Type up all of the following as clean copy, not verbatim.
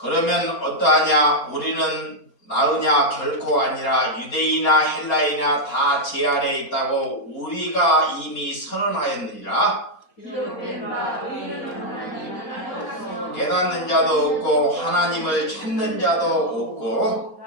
그러면 어떠하냐? 우리는 나으냐? 결코 아니라 유대인이나 헬라인이나 다 제 아래에 있다고 우리가 이미 선언하였느니라. 깨닫는 자도 없고 하나님을 찾는 자도 없고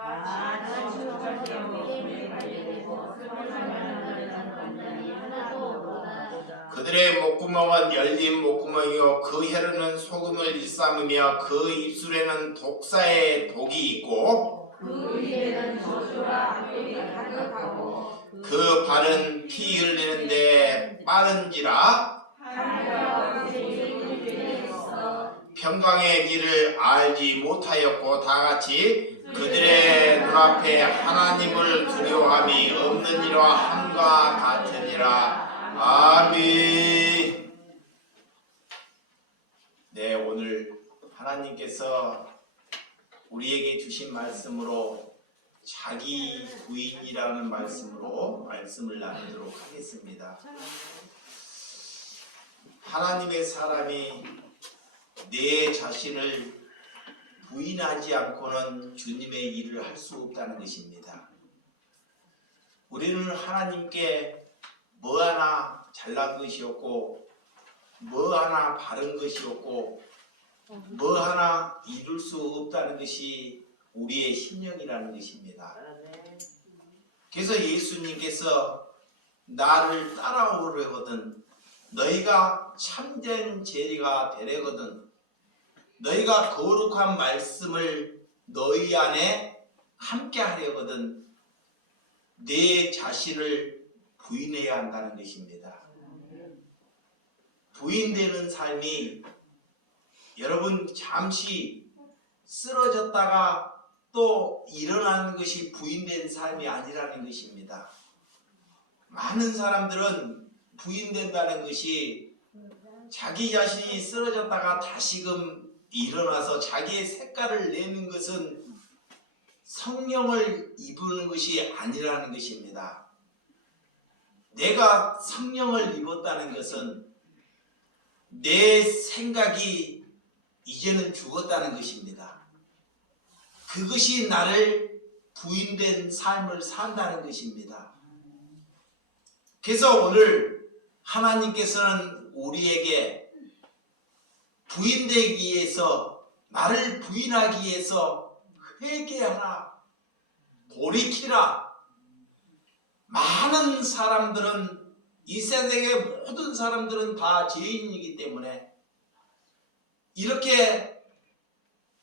그들의 목구멍은 열린 목구멍이요 그 혀로는 소금을 일삼으며 그 입술에는 독사의 독이 있고 그 입에는 저주와 악독이 가득하고 그 발은 피 흘리는데 빠른지라 평강의 길을 알지 못하였고 다같이 그들의 눈앞에 하나님을 두려워함이 없는 이와 함과 같으니라. 아멘. 네, 오늘 하나님께서 우리에게 주신 말씀으로 자기 부인이라는 말씀을 나누도록 하겠습니다. 하나님의 사람이 내 자신을 부인하지 않고는 주님의 일을 할 수 없다는 것입니다. 우리는 하나님께 뭐 하나 잘난 것이 없고 뭐 하나 바른 것이 없고 뭐 하나 이룰 수 없다는 것이 우리의 심령이라는 것입니다. 그래서 예수님께서 나를 따라오려거든 너희가 참된 제리가 되려거든 너희가 거룩한 말씀을 너희 안에 함께 하려거든 내 자신을 부인해야 한다는 것입니다. 부인되는 삶이 여러분 잠시 쓰러졌다가 또 일어나는 것이 부인된 삶이 아니라는 것입니다. 많은 사람들은 부인된다는 것이 자기 자신이 쓰러졌다가 다시금 일어나서 자기의 색깔을 내는 것은 성령을 입은 것이 아니라는 것입니다. 내가 성령을 입었다는 것은 내 생각이 이제는 죽었다는 것입니다. 그것이 나를 부인된 삶을 산다는 것입니다. 그래서 오늘 하나님께서는 우리에게 부인되기 위해서 나를 부인하기 위해서 회개하라, 돌이키라. 많은 사람들은 이 세상의 모든 사람들은 다 죄인이기 때문에 이렇게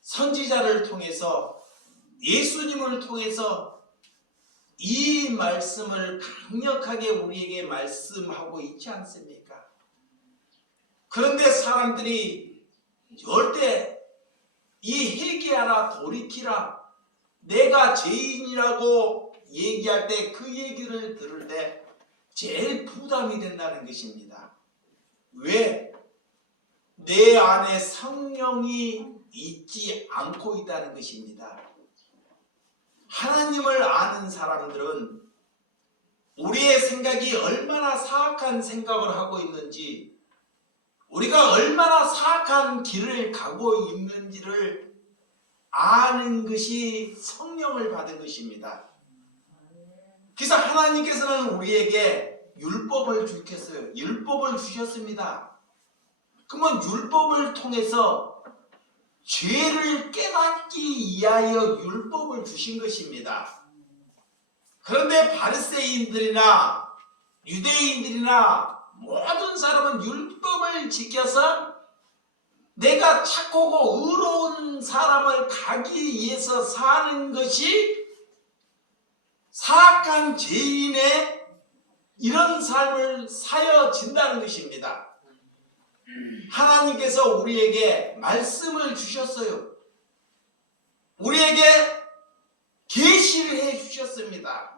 선지자를 통해서 예수님을 통해서 이 말씀을 강력하게 우리에게 말씀하고 있지 않습니까? 그런데 사람들이 절대 이 회개하라 돌이키라 내가 죄인이라고 얘기할 때 그 얘기를 들을 때 제일 부담이 된다는 것입니다. 왜? 내 안에 성령이 있지 않고 있다는 것입니다. 하나님을 아는 사람들은 우리의 생각이 얼마나 사악한 생각을 하고 있는지 우리가 얼마나 사악한 길을 가고 있는지를 아는 것이 성령을 받은 것입니다. 그래서 하나님께서는 우리에게 율법을 주셨어요. 율법을 주셨습니다. 그러면 율법을 통해서 죄를 깨닫기 위하여 율법을 주신 것입니다. 그런데 바리새인들이나 유대인들이나 모든 사람은 율법을 지켜서 내가 착하고 의로운 사람을 가기 위해서 사는 것이 사악한 죄인의 이런 삶을 사여진다는 것입니다. 하나님께서 우리에게 말씀을 주셨어요. 우리에게 계시를 해 주셨습니다.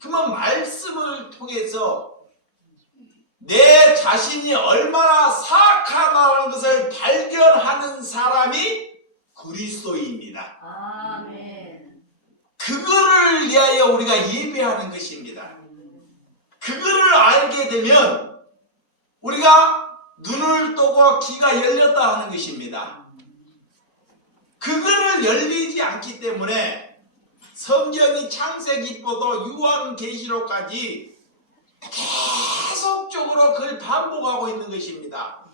그러면 말씀을 통해서 내 자신이 얼마나 사악하다는 것을 발견하는 사람이 그리스도입니다. 아멘. 그거를 위하여 우리가 예배하는 것입니다. 그거를 알게 되면 우리가 눈을 뜨고 귀가 열렸다 하는 것입니다. 그거를 열리지 않기 때문에 성경이 창세기부터 요한계시록까지 계속적으로 그걸 반복하고 있는 것입니다.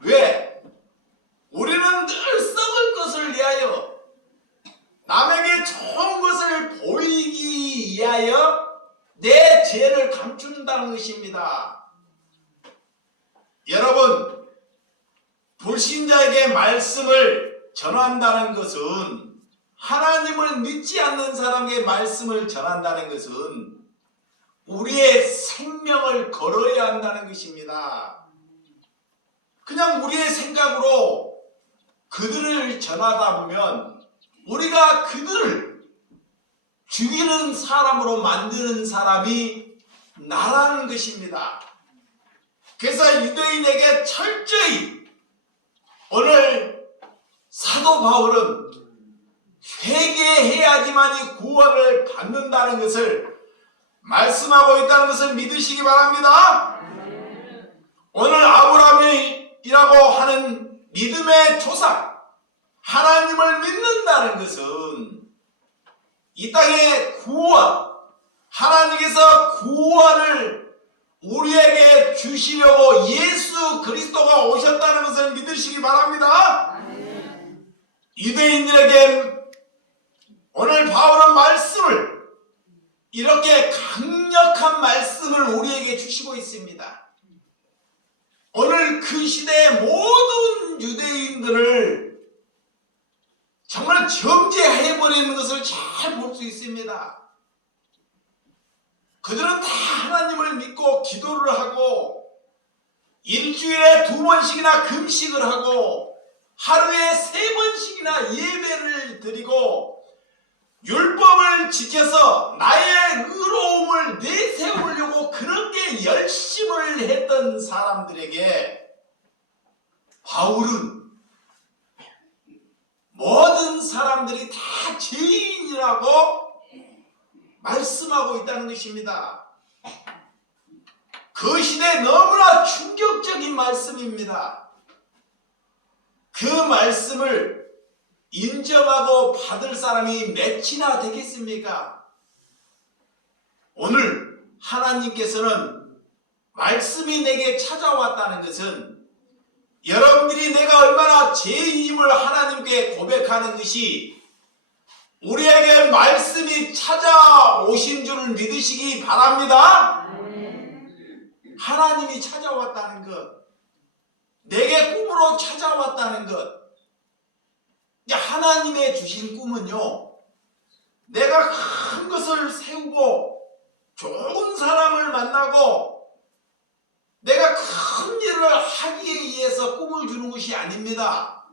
왜? 우리는 늘 썩을 것을 위하여, 남에게 좋은 것을 보이기 위하여 내 죄를 감춘다는 것입니다. 여러분, 불신자에게 말씀을 전한다는 것은, 하나님을 믿지 않는 사람에게 말씀을 전한다는 것은 우리의 생명을 걸어야 한다는 것입니다. 그냥 우리의 생각으로 그들을 전하다 보면 우리가 그들을 죽이는 사람으로 만드는 사람이 나라는 것입니다. 그래서 유대인에게 철저히 오늘 사도 바울은 회개해야지만이 구원을 받는다는 것을 말씀하고 있다는 것을 믿으시기 바랍니다. 오늘 아브라함이라고 하는 믿음의 조상, 하나님을 믿는다는 것은 이 땅의 구원, 하나님께서 구원을 우리에게 주시려고 예수 그리스도가 오셨다는 것을 믿으시기 바랍니다. 유대인들에게 오늘 바울은 말씀을, 이렇게 강력한 말씀을 우리에게 주시고 있습니다. 오늘 그 시대의 모든 유대인들을 정말 정죄해버리는 것을 잘 볼 수 있습니다. 그들은 다 하나님을 믿고 기도를 하고 일주일에 2번씩이나 금식을 하고 하루에 3번씩이나 예배를 드리고 율법을 지켜서 나의 의로움을 내세우려고 그렇게 열심을 했던 사람들에게 바울은 모든 사람들이 다 죄인이라고 말씀하고 있다는 것입니다. 그 시대에 너무나 충격적인 말씀입니다. 그 말씀을 인정하고 받을 사람이 몇이나 되겠습니까? 오늘 하나님께서는 말씀이 내게 찾아왔다는 것은 여러분들이 내가 얼마나 죄인임을 하나님께 고백하는 것이 우리에게 말씀이 찾아오신 줄을 믿으시기 바랍니다. 하나님이 찾아왔다는 것, 내게 꿈으로 찾아왔다는 것, 하나님의 주신 꿈은요, 내가 큰 것을 세우고 좋은 사람을 만나고 내가 큰 일을 하기 위해서 꿈을 주는 것이 아닙니다.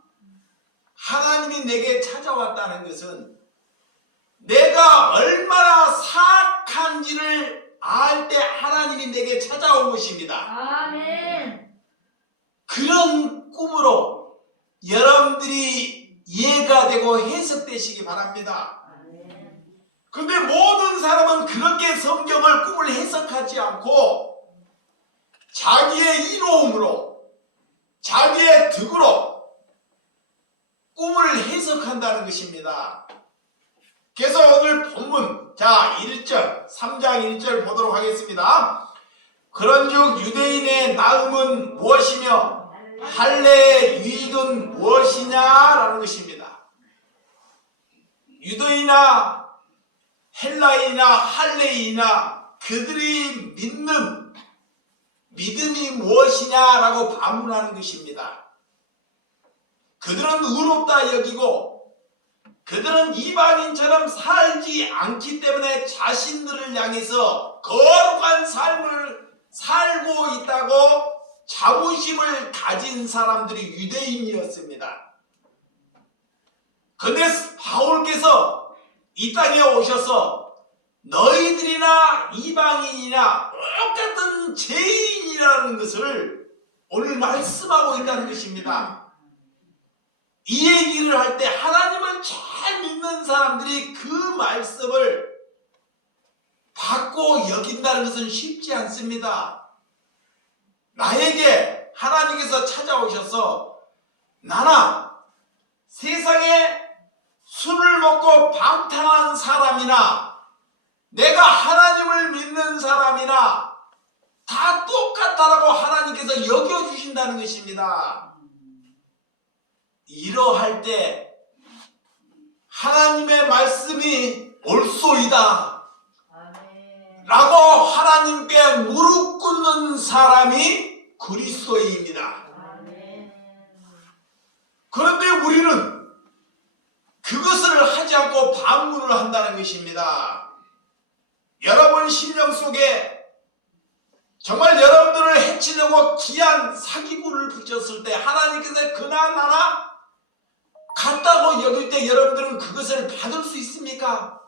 하나님이 내게 찾아왔다는 것은 내가 얼마나 사악한지를 알 때 하나님이 내게 찾아온 것입니다. 아멘. 그런 꿈으로 여러분들이 이해가 되고 해석되시기 바랍니다. 그런데 모든 사람은 그렇게 성경을 꿈을 해석하지 않고 자기의 이로움으로, 자기의 득으로 꿈을 해석한다는 것입니다. 그래서 오늘 본문, 자 1절, 3장 1절 보도록 하겠습니다. 그런즉 유대인의 나음은 무엇이며 할례의 유익은 무엇이냐라는 것입니다. 유대인이나 헬라인이나 할례인이나 그들이 믿는 믿음이 무엇이냐라고 반문하는 것입니다. 그들은 의롭다 여기고 그들은 이방인처럼 살지 않기 때문에 자신들을 향해서 거룩한 삶을 살고 있다고 자부심을 가진 사람들이 유대인이었습니다. 그런데 바울께서 이 땅에 오셔서 너희들이나 이방인이나 똑같은 죄인이라는 것을 오늘 말씀하고 있다는 것입니다. 이 얘기를 할 때 하나님을 잘 믿는 사람들이 그 말씀을 받고 여긴다는 것은 쉽지 않습니다. 나에게 하나님께서 찾아오셔서 나나 세상에 술을 먹고 방탕한 사람이나 내가 하나님을 믿는 사람이나 다 똑같다라고 하나님께서 여겨주신다는 것입니다. 이러할 때 하나님의 말씀이 옳소이다 라고 하나님께 무릎 꿇는 사람이 그리스도인입니다. 그런데 우리는 그것을 하지 않고 반문을 한다는 것입니다. 여러분 심령 속에 정말 여러분들을 해치려고 기한 사기꾼을 붙였을 때 하나님께서 그나 나나 같다고 여길 때 여러분들은 그것을 받을 수 있습니까?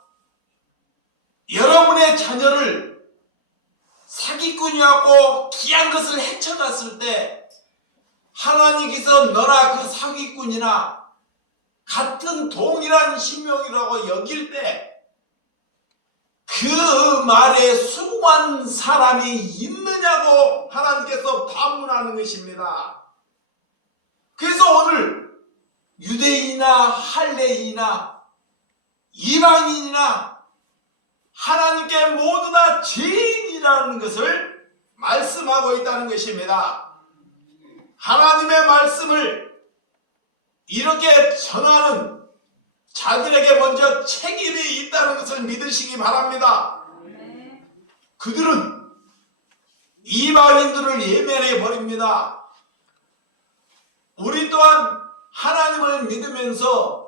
여러분의 자녀를 사기꾼이 왔고 귀한 것을 헤쳐갔을 때 하나님께서 너나 그 사기꾼이나 같은 동일한 신명이라고 여길 때 그 말에 수고한 사람이 있느냐고 하나님께서 반문하는 것입니다. 그래서 오늘 유대인이나 할례인이나 이방인이나 하나님께 모두 다 죄인이라는 것을 말씀하고 있다는 것입니다. 하나님의 말씀을 이렇게 전하는 자들에게 먼저 책임이 있다는 것을 믿으시기 바랍니다. 그들은 이방인들을 예면해 버립니다. 우리 또한 하나님을 믿으면서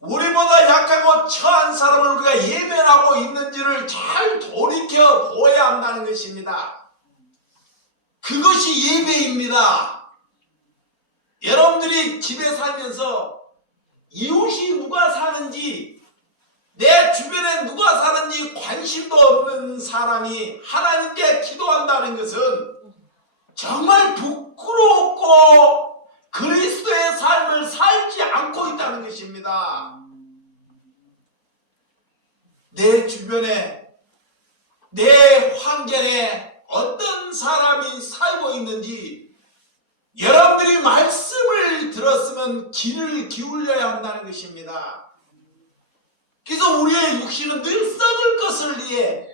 우리보다 약하고 처한 사람을 우리가 예면하고 있는지를 잘 돌이켜 보아야 한다는 것입니다. 그것이 예배입니다. 여러분들이 집에 살면서 이웃이 누가 사는지 내 주변에 누가 사는지 관심도 없는 사람이 하나님께 기도한다는 것은 정말 부끄럽고 그리스도의 삶을 살지 않고 있다는 것입니다. 내 주변에 내 환경에 어떤 사람이 살고 있는지 여러분들이 말씀을 들었으면 귀를 기울여야 한다는 것입니다. 그래서 우리의 육신은 늘 썩을 것을 위해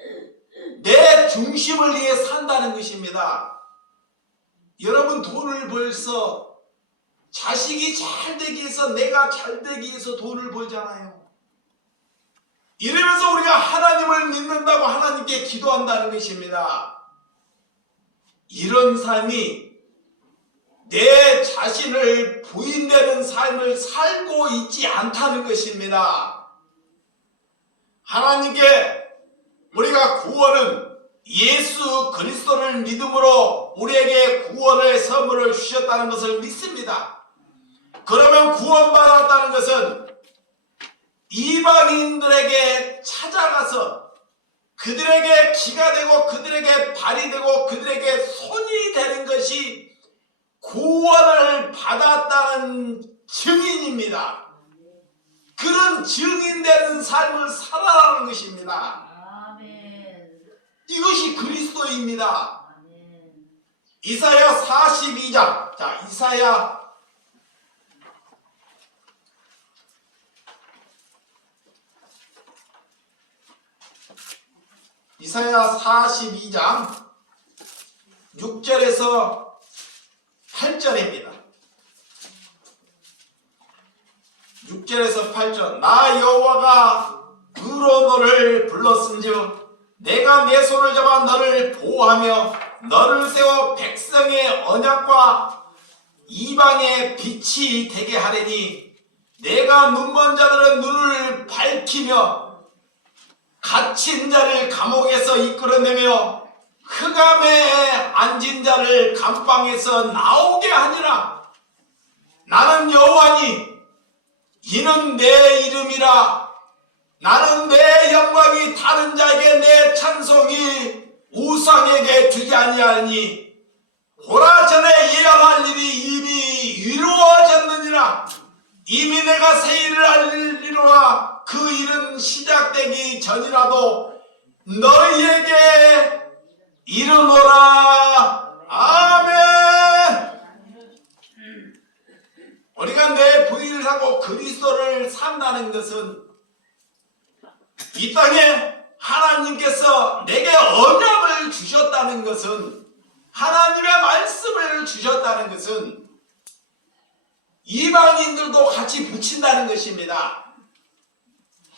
내 중심을 위해 산다는 것입니다. 여러분 돈을 벌서 자식이 잘 되기 위해서 내가 잘 되기 위해서 돈을 벌잖아요. 이러면서 우리가 하나님을 믿는다고 하나님께 기도한다는 것입니다. 이런 삶이 내 자신을 부인되는 삶을 살고 있지 않다는 것입니다. 하나님께 우리가 구원은 예수 그리스도를 믿음으로 우리에게 구원의 선물을 주셨다는 것을 믿습니다. 그러면 구원받았다는 것은 이방인들에게 찾아가서 그들에게 귀가 되고 그들에게 발이 되고 그들에게 손이 되는 것이 구원을 받았다는 증인입니다. 그런 증인되는 삶을 살아가는 것입니다. 이것이 그리스도입니다. 이사야 42장. 자, 이사야 42장 6절에서 8절입니다. 6절에서 8절. 나 여호와가 그로 너를 불렀은즉 내가 내 손을 잡아 너를 보호하며 너를 세워 백성의 언약과 이방의 빛이 되게 하리니 내가 눈먼 자들은 눈을 밝히며 갇힌 자를 감옥에서 이끌어내며 흑암에 앉은 자를 감방에서 나오게 하니라. 나는 여호와니 이는 내 이름이라. 나는 내 영광이 다른 자에게 내 찬송이 우상에게 주지 아니하니 보라 전에 예언할 일이 이미 이루어졌느니라. 이미 내가 새 일을 알리리로라. 그 일은 시작되기 전이라도 너희에게 이르노라. 아멘. 우리가 내 부인을 하고 그리스도를 산다는 것은 이 땅에 하나님께서 내게 언약을 주셨다는 것은, 하나님의 말씀을 주셨다는 것은 이방인들도 같이 붙인다는 것입니다.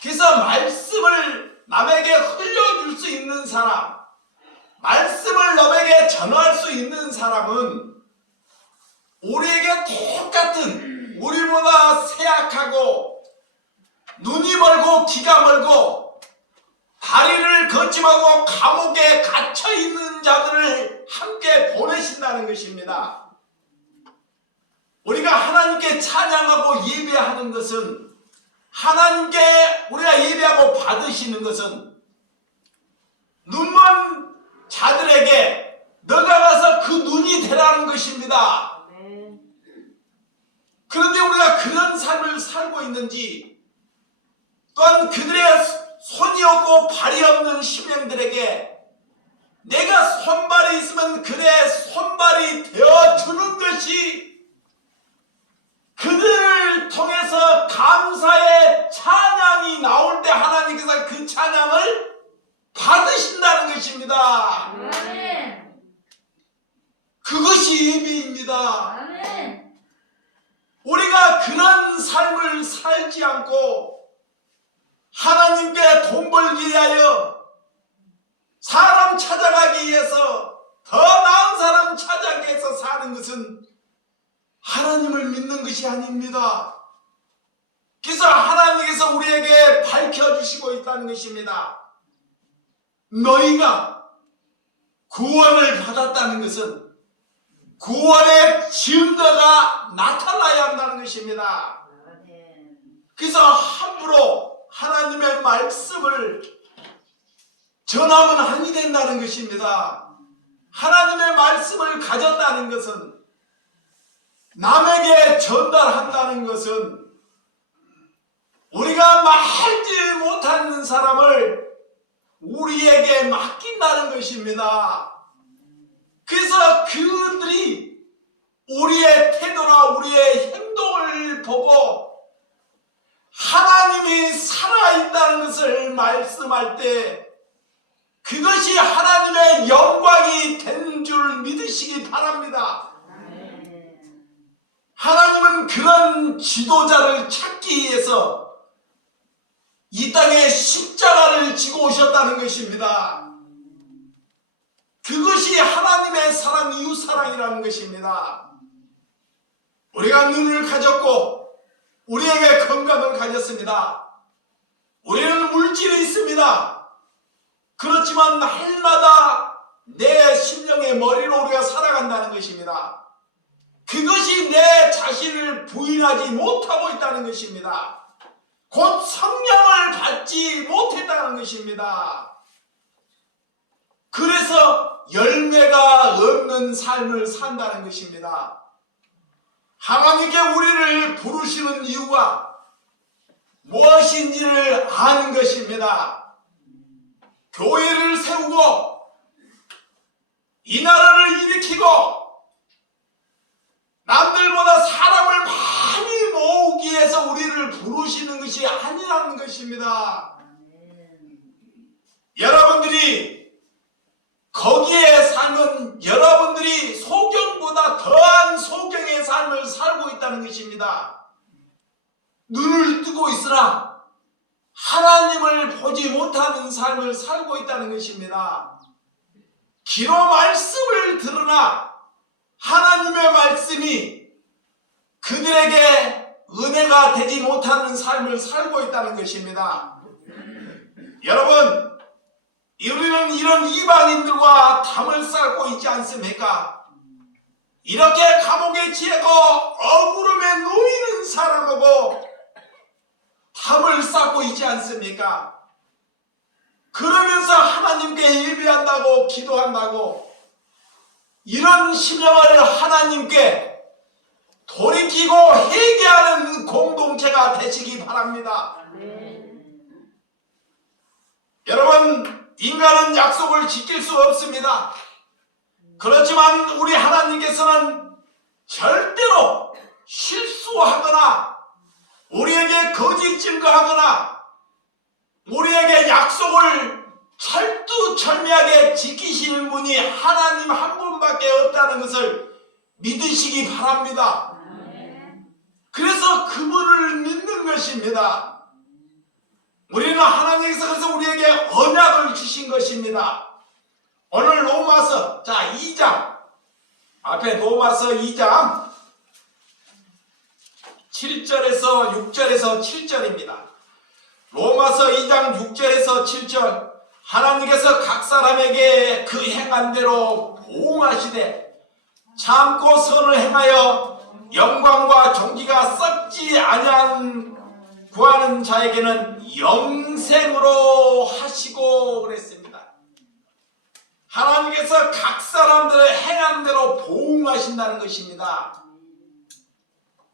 그래서 말씀을 남에게 흘려줄 수 있는 사람, 말씀을 남에게 전할 수 있는 사람은 우리에게 똑같은, 우리보다 쇠약하고 눈이 멀고 귀가 멀고 다리를 거침하고 감옥에 갇혀있는 자들을 함께 보내신다는 것입니다. 우리가 하나님께 찬양하고 예배하는 것은, 하나님께 우리가 예배하고 받으시는 것은 눈먼 자들에게 너가 가서 그 눈이 되라는 것입니다. 그런데 우리가 그런 삶을 살고 있는지, 또한 그들의 손이 없고 발이 없는 심령들에게 내가 손발이 있으면 그의 손발이 되어주는 것이 그들을 통해서 감사의 찬양이 나올 때 하나님께서 그 찬양을 받으신다는 것입니다. 아멘. 그것이 예배입니다. 아멘. 우리가 그런 삶을 살지 않고 하나님께 돈 벌기 위하여, 사람 찾아가기 위해서, 더 나은 사람 찾아가기 위해서 사는 것은 하나님을 믿는 것이 아닙니다. 그래서 하나님께서 우리에게 밝혀주시고 있다는 것입니다. 너희가 구원을 받았다는 것은 구원의 증거가 나타나야 한다는 것입니다. 그래서 함부로 하나님의 말씀을 전하면 아니 된다는 것입니다. 하나님의 말씀을 가졌다는 것은, 남에게 전달한다는 것은 우리가 말지 못하는 사람을 우리에게 맡긴다는 것입니다. 그래서 그들이 우리의 태도나 우리의 행동을 보고 하나님이 살아있다는 것을 말씀할 때 그것이 하나님의 영광이 되는 줄 믿으시기 바랍니다. 하나님은 그런 지도자를 찾기 위해서 이 땅에 십자가를 지고 오셨다는 것입니다. 그것이 하나님의 사랑, 이웃사랑이라는 것입니다. 우리가 눈을 가졌고 우리에게 건강을 가졌습니다. 우리는 물질이 있습니다. 그렇지만 날마다 내 심령의 머리로 우리가 살아간다는 것입니다. 그것이 내 자신을 부인하지 못하고 있다는 것입니다. 곧 성령을 받지 못했다는 것입니다. 그래서 열매가 없는 삶을 산다는 것입니다. 하나님께 우리를 부르시는 이유가 무엇인지를 아는 것입니다. 교회를 세우고 이 나라를 일으키고 남들보다 사람을 많이 모으기 위해서 우리를 부르시는 것이 아니라는 것입니다. 여러분들이 거기에 살면 여러분들이 소경보다 더한 소경의 삶을 살고 있다는 것입니다. 눈을 뜨고 있으나 하나님을 보지 못하는 삶을 살고 있다는 것입니다. 귀로 말씀을 들으나 하나님의 말씀이 그들에게 은혜가 되지 못하는 삶을 살고 있다는 것입니다. 여러분, 우리는 이런 이방인들과 담을 쌓고 있지 않습니까? 이렇게 감옥에 치고 억울함에 놓이는 사람하고 담을 쌓고 있지 않습니까? 그러면서 하나님께 예배한다고 기도한다고 이런 심령을 하나님께 돌이키고 회개하는 공동체가 되시기 바랍니다. 여러분, 인간은 약속을 지킬 수 없습니다. 그렇지만 우리 하나님께서는 절대로 실수하거나 우리에게 거짓 증거하거나 우리에게 약속을 철두철미하게 지키시는 분이 하나님 한 분밖에 없다는 것을 믿으시기 바랍니다. 그래서 그분을 믿는 것입니다. 우리는 하나님께서 그래서 우리에게 언약을 주신 것입니다. 오늘 로마서 2장 앞에 로마서 2장 7절에서 6절에서 7절입니다. 로마서 2장 6절에서 7절 하나님께서 각 사람에게 그 행한 대로 보응하시되 참고 선을 행하여 영광과 존귀가 썩지 아니한 구하는 자에게는 영생으로 하시고 그랬습니다. 하나님께서 각 사람들의 행한 대로 보응하신다는 것입니다.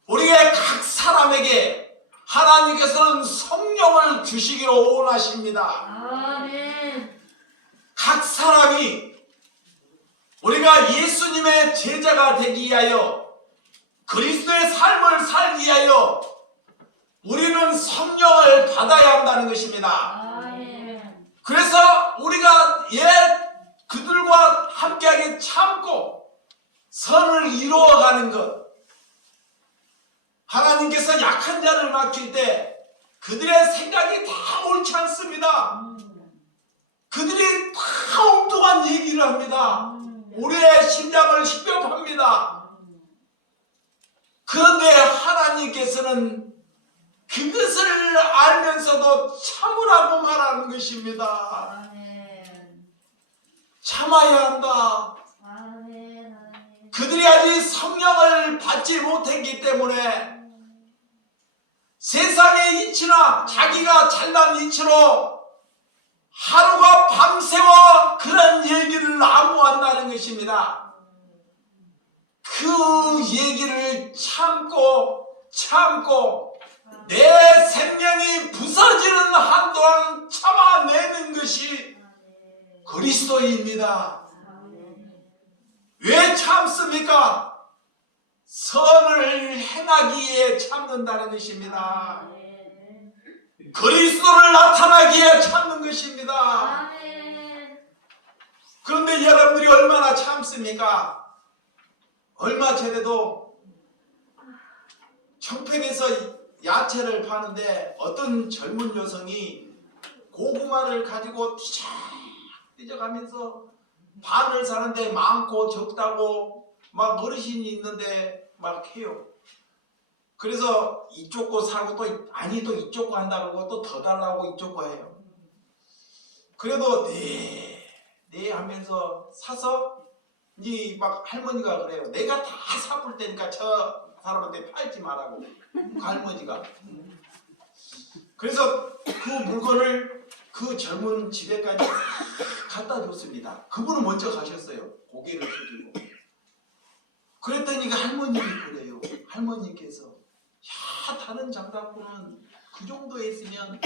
우리의 각 사람에게 하나님께서는 성령을 주시기로 원하십니다. 아멘. 각 사람이 우리가 예수님의 제자가 되기 위하여 그리스도의 삶을 살기 위하여 우리는 성령을 받아야 한다는 것입니다. 아멘. 그래서 우리가 그들과 함께하게 참고 선을 이루어가는 것, 하나님께서 약한 자를 맡길 때 그들의 생각이 다 옳지 않습니다. 그들이 다 엉뚱한 얘기를 합니다. 우리의 심장을 휘벼팝니다. 그런데 하나님께서는 그것을 알면서도 참으라고 말하는 것입니다. 아멘. 참아야 한다. 아멘. 그들이 아직 성령을 받지 못했기 때문에 세상의 이치나 자기가 잘난 이치로 하루가 밤새워 그런 얘기를 암무한다는 것입니다. 그 얘기를 참고 내 생명이 부서지는 한동안 참아내는 것이 그리스도입니다. 왜 참습니까? 선을 행하기에 참는다는 것입니다. 그리스도를 나타나기에 참는 것입니다. 그런데 여러분들이 얼마나 참습니까? 얼마 전에도 청평에서 야채를 파는데 어떤 젊은 여성이 고구마를 가지고 뛰쳐가면서 반을 사는데 많고 적다고 막 어르신이 있는데 막 해요. 그래서 이쪽 거 사고 또 이쪽 거 한다고 또 더 달라고 이쪽 거 해요. 그래도 네 하면서 사서 이 막 할머니가 그래요. 내가 다 사볼 테니까 저 사람한테 팔지 말라고. 그 할머니가. 그래서 그 물건을 그 젊은 집에까지 갖다 줬습니다. 그분은 먼저 가셨어요. 고개를 숙이고. 그랬더니 그 할머님이 그래요. 할머니께서 야, 다른 장사꾼은 그 정도에 있으면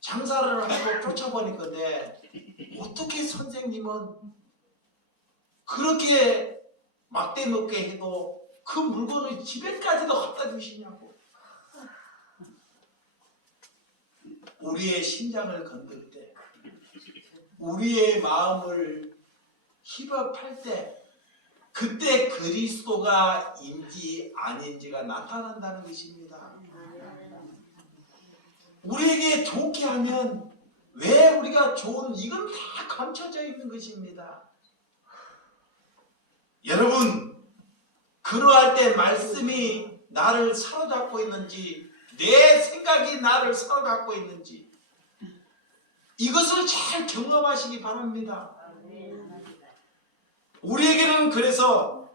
장사를 하고 쫓아버릴 건데 어떻게 선생님은 그렇게 막대 먹게 해도 그 물건을 집에까지도 갖다 주시냐고. 우리의 심장을 건들 때, 우리의 마음을 희박할 때, 그때 그리스도가 인지 아닌지가 나타난다는 것입니다. 우리에게 좋게 하면 왜 우리가 좋은, 이건 다 감춰져 있는 것입니다. 여러분, 그러할 때 말씀이 나를 사로잡고 있는지, 내 생각이 나를 사로잡고 있는지, 이것을 잘 경험하시기 바랍니다. 우리에게는 그래서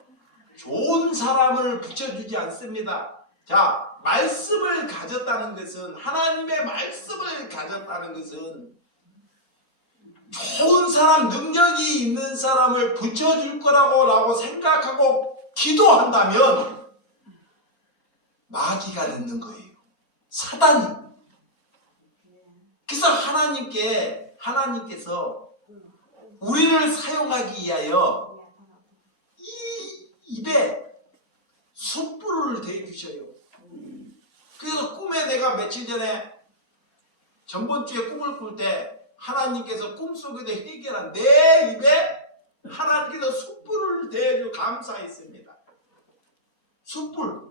좋은 사람을 붙여주지 않습니다. 자, 말씀을 가졌다는 것은, 하나님의 말씀을 가졌다는 것은 좋은 사람, 능력이 있는 사람을 붙여줄 거라고 생각하고 기도한다면 마귀가 늦는 거예요. 사단이. 그래서 하나님께서 우리를 사용하기 위하여 이 입에 숯불을 며칠 전에 전번주에 꿈을 꿀 때 하나님께서 꿈속에도 해결한 내 입에 하나님께서 숯불을 대주 감사했습니다. 숯불.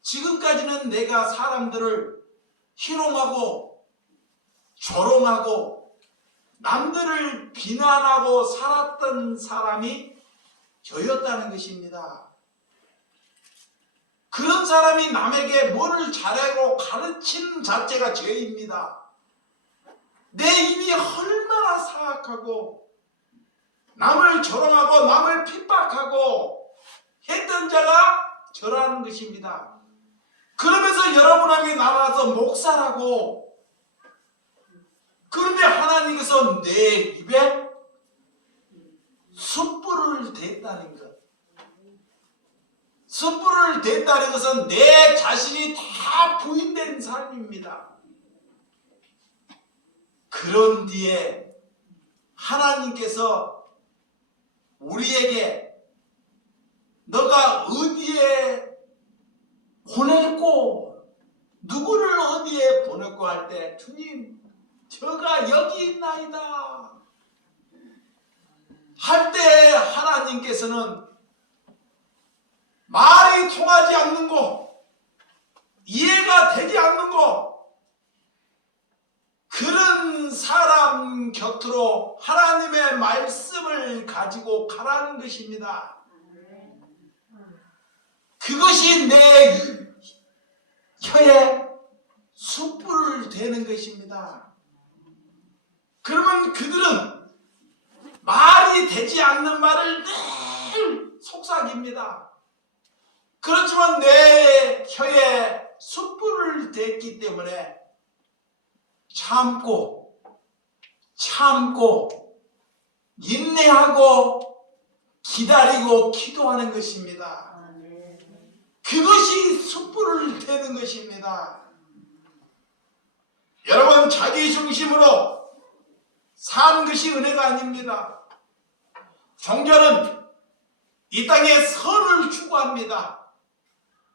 지금까지는 내가 사람들을 희롱하고 조롱하고 남들을 비난하고 살았던 사람이 저였다는 것입니다. 그런 사람이 남에게 뭐를 잘하고 가르치는 자체가 죄입니다. 내 입이 얼마나 사악하고 남을 조롱하고 남을 핍박하고 했던 자가 저라는 것입니다. 그러면서 여러분에게 나와서 목사라고, 그런데 하나님께서 내 입에 숯불을 댔다는 것. 숯불을 댔다는 것은 내 자신이 다 부인된 삶입니다. 그런 뒤에 하나님께서 우리에게 너가 어디에 보낼고 누구를 어디에 보낼고 할 때 주님 저가 여기 있나이다 할 때 하나님께서는 말이 통하지 않는 거, 이해가 되지 않는 거, 그런 사람 곁으로 하나님의 말씀을 가지고 가라는 것입니다. 그것이 내 혀에 숯불을 대는 것입니다. 그러면 그들은 말이 되지 않는 말을 늘 속삭입니다. 그렇지만 내 혀에 숯불을 댔기 때문에 참고 인내하고 기다리고 기도하는 것입니다. 그것이 숯불을 대는 것입니다. 여러분, 자기 중심으로 사는 것이 은혜가 아닙니다. 종교는 이 땅에 선을 추구합니다.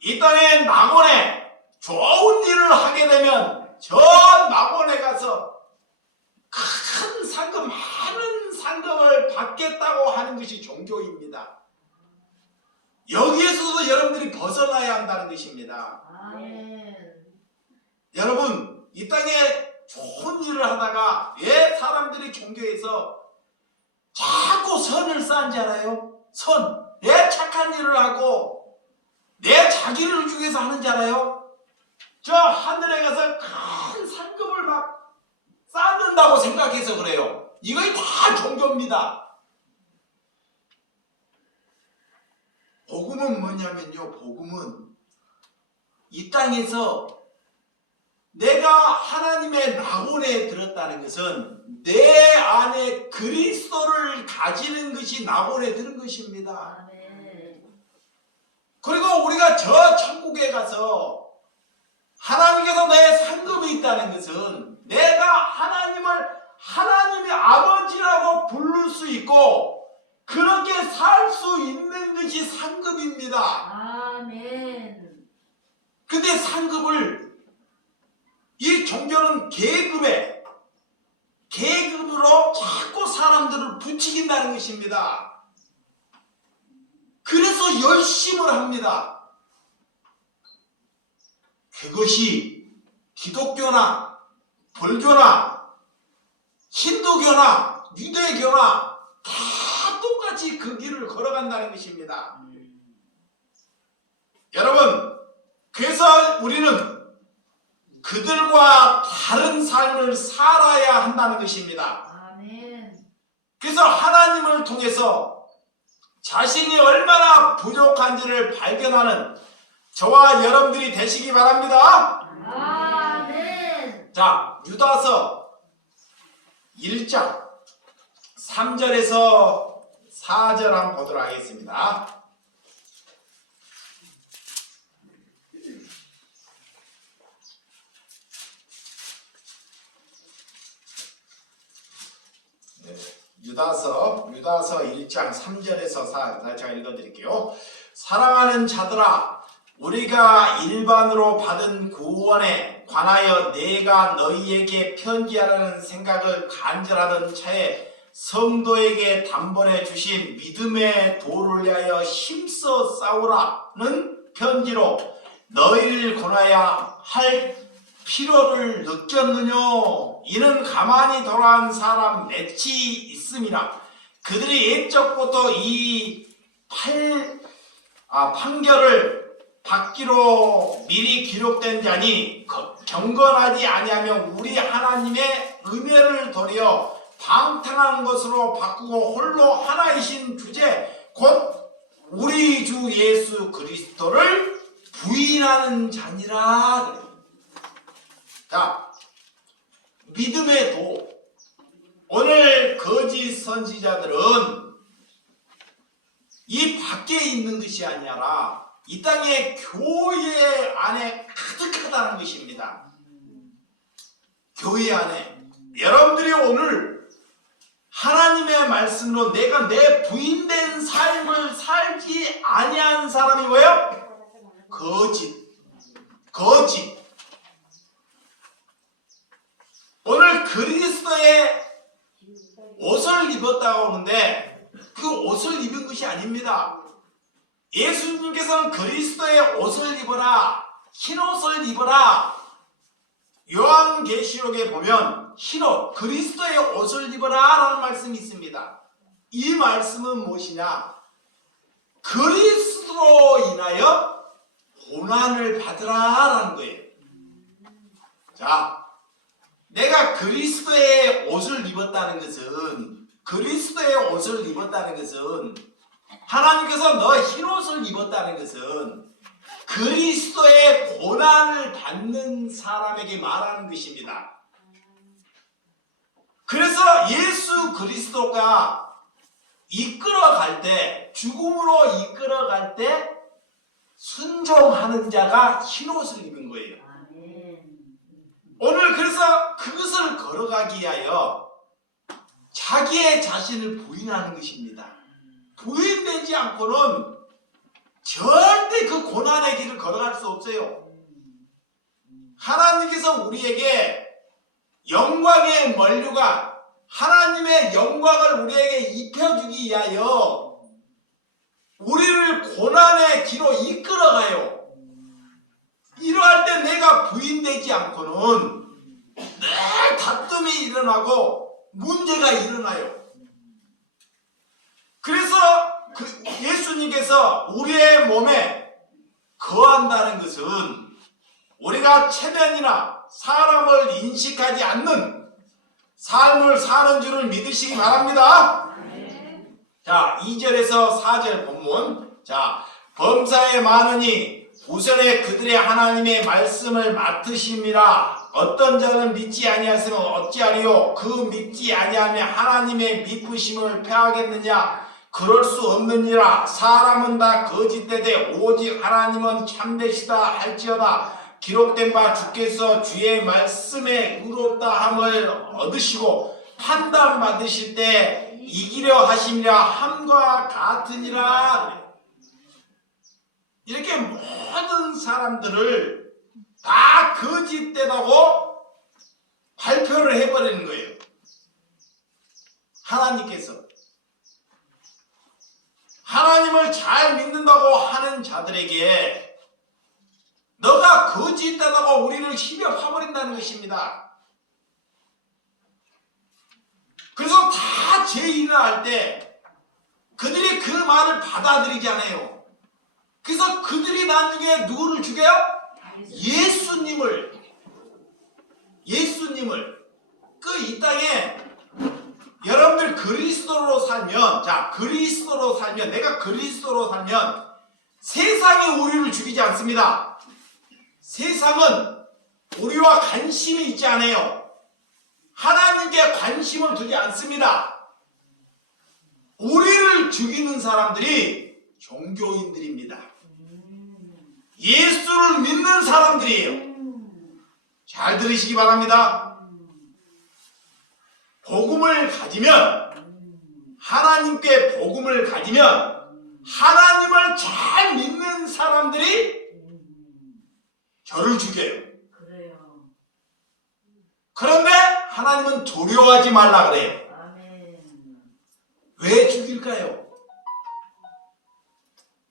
이 땅의 낙원에 좋은 일을 하게 되면 저 낙원에 가서 큰 상금, 많은 상금을 받겠다고 하는 것이 종교입니다. 여기에서도 여러분들이 벗어나야 한다는 것입니다. 여러분, 이 땅에 좋은 일을 하다가 왜 사람들이 종교에서 자꾸 선을 쌓는지 알아요? 선. 왜 착한 일을 하고 내 자기를 위해서 하는지 알아요? 저 하늘에 가서 큰 상급을 막 쌓는다고 생각해서 그래요. 이거 다 종교입니다. 복음은 뭐냐면요, 복음은 이 땅에서 내가 하나님의 낙원에 들었다는 것은 내 안에 그리스도를 가지는 것이 낙원에 들은 것입니다. 그리고 우리가 저 천국에 가서 하나님께서 내 상급이 있다는 것은 내가 하나님의 아버지라고 부를 수 있고 그렇게 살 수 있는 것이 상급입니다. 근데 상급을 이 종교는 계급으로 자꾸 사람들을 부추긴다는 것입니다. 그래서 열심을 합니다. 그것이 기독교나 불교나 힌두교나 유대교나 다 똑같이 그 길을 걸어간다는 것입니다. 여러분, 그래서 우리는 그들과 다른 삶을 살아야 한다는 것입니다. 그래서 하나님을 통해서 자신이 얼마나 부족한지를 발견하는 저와 여러분들이 되시기 바랍니다. 자, 유다서 1장 3절에서 4절 한번 보도록 하겠습니다. 유다서 1장 3절에서 4절 제가 읽어드릴게요. 사랑하는 자들아, 우리가 일반으로 받은 구원에 관하여 내가 너희에게 편지하라는 생각을 간절하던 차에 성도에게 단번에 주신 믿음의 도를 위하여 힘써 싸우라는 편지로 너희를 권하여 할 필요를 느꼈느냐? 이는 가만히 돌아간 사람 맺이 있음이라. 그들이 옛적부터 이 판결을 받기로 미리 기록된 자니 경건하지 아니하면 우리 하나님의 은혜를 도리어 방탕한 것으로 바꾸고 홀로 하나이신 주제 곧 우리 주 예수 그리스도를 부인하는 자니라. 자, 믿음의 도. 오늘 거짓 선지자들은 이 밖에 있는 것이 아니라 이 땅의 교회 안에 가득하다는 것입니다. 교회 안에. 여러분들이 오늘 하나님의 말씀으로 내가 내 부인된 삶을 살지 아니한 사람이 뭐예요? 거짓. 오늘 그리스도의 옷을 입었다고 하는데 그 옷을 입은 것이 아닙니다. 예수님께서는 그리스도의 옷을 입어라, 흰 옷을 입어라. 요한계시록에 보면 흰옷, 그리스도의 옷을 입어라 라는 말씀이 있습니다. 이 말씀은 무엇이냐? 그리스도로 인하여 고난을 받으라 라는 거예요. 자, 내가 그리스도의 옷을 입었다는 것은 하나님께서 너 흰옷을 입었다는 것은 그리스도의 고난을 받는 사람에게 말하는 것입니다. 그래서 예수 그리스도가 이끌어갈 때, 죽음으로 이끌어갈 때 순종하는 자가 흰옷을 입은 거예요. 오늘 그래서 그것을 걸어가기 위하여 자기의 자신을 부인하는 것입니다. 부인되지 않고는 절대 그 고난의 길을 걸어갈 수 없어요. 하나님께서 우리에게 영광의 면류관, 하나님의 영광을 우리에게 입혀주기 위하여 우리를 고난의 길로 이끌어가요. 이러할 때 내가 부인되지 않고는 늘 다툼이 일어나고 문제가 일어나요. 그래서 예수님께서 우리의 몸에 거한다는 것은 우리가 체면이나 사람을 인식하지 않는 삶을 사는 줄을 믿으시기 바랍니다. 자, 2절에서 4절 본문. 자, 범사에 많으니 우선에 그들의 하나님의 말씀을 맡으심이라. 어떤 자는 믿지 아니하시면 어찌하리요? 그 믿지 아니하면 하나님의 믿으심을 패하겠느냐? 그럴 수 없느니라. 사람은 다 거짓되되 오직 하나님은 참되시다 할지어다. 기록된 바 주께서 주의 말씀에 의롭다함을 얻으시고 판단 받으실 때 이기려 하심이라 함과 같으니라. 이렇게 모든 사람들을 다 거짓되다고 발표를 해버리는 거예요. 하나님을 잘 믿는다고 하는 자들에게 너가 거짓되다고 우리를 시벼 파버린다는 것입니다. 그래서 다 죄인을 할 때 그들이 그 말을 받아들이지 않아요. 그래서 그들이 나중에 누구를 죽여요? 예수님을 그 이 땅에 여러분들 그리스도로 살면, 내가 그리스도로 살면 세상이 우리를 죽이지 않습니다. 세상은 우리와 관심이 있지 않아요. 하나님께 관심을 두지 않습니다. 우리를 죽이는 사람들이 종교인들입니다. 예수를 믿는 사람들이에요. 잘 들으시기 바랍니다. 복음을 가지면, 하나님께 복음을 가지면 하나님을 잘 믿는 사람들이 저를 죽여요. 그래요. 그런데 하나님은 두려워하지 말라 그래요. 아멘. 왜 죽일까요?